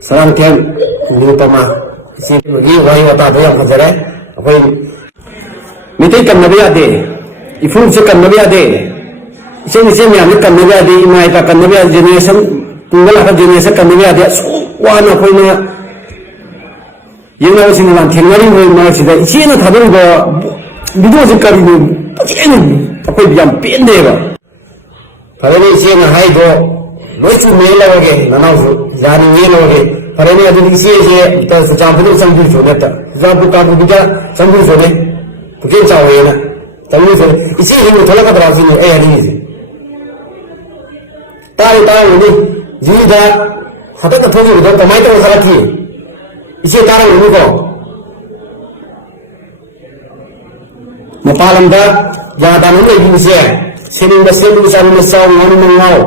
Salam Ken Nupama Gi Wai Wata Yang Hazare Akwai Mitai Kam Nabi Ade Ifun Se Kam Nabi Ade Isen Isen Yang Kam Nabi Ade Imai Ta Kam Nabi Ade Generation Tunggal Ka Generation Kam Nabi Ade Wana Akwai Na Yang Nabi Sinalan Tengari Wai Ma Sida Isen Na Thadun Ba Video Se Kari Ni Pachin Akwai Yang Pende Ba Padahal Isen Na Hai Do Loisu Mela Wage Nanau Yani Mela Wage Padahal Adu Isen Ta Sampu Sampu Sonata Sampu Kapu Bija Sampu Sonata Bukan cawe na, tapi isi ini thola ka berasi ni, hari ni. Tahu ini, jadi dah, hati tak thodi, dah kamai tak masalah ki. Isi tahu ini ko. Mapalam dah, jangan tahu ni ini isi. Sini bisa mesau, mana mengau.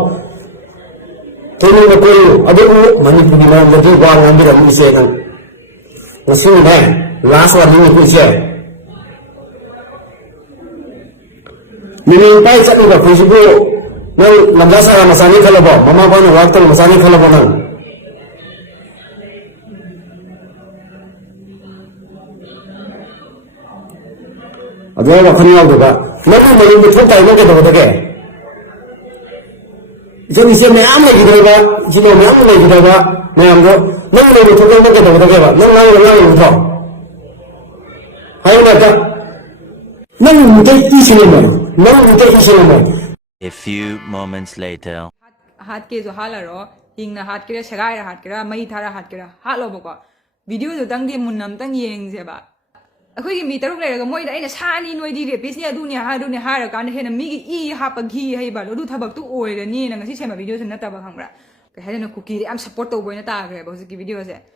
Tunu berkoi, ada mana pun mana jadi buang ambil dari isi kan. Masih ni, last one ini isi. Minimpai cakap juga Facebook, nang lamjasa masani kalau bawa, mama bawa nak waktu masani kalau bawa nang. Ada apa kini awak juga? Nanti malam betul tak mau kita betul ke? Jadi siapa yang ambil kita ba? Jika yang ambil kita ba, yang tu, nanti malam betul tak mau kita betul ke ba? Nang betul. Hai mana? Nang muda isi ni mana? A few moments later. हाथ के जो हाल रो हिंग ना हाथ के शगाई हाथ के मई थारा हाथ के हाथ लो बको वीडियो जो तंग दे मुन्नम तंग येंग जे बा अखोई की मी तरुक लेरगा मोइ दा इना सानी नोइ दी रे पिसनी अदुनी हार कान हेन मी की ई हाप घी है बा लदु थबक तु ओइरनी ना ngasi सेमा वीडियो से नता बा खंगरा कहे न कुकी रे आम सपोर्ट तो बोइना ताग्रे बा की वीडियो से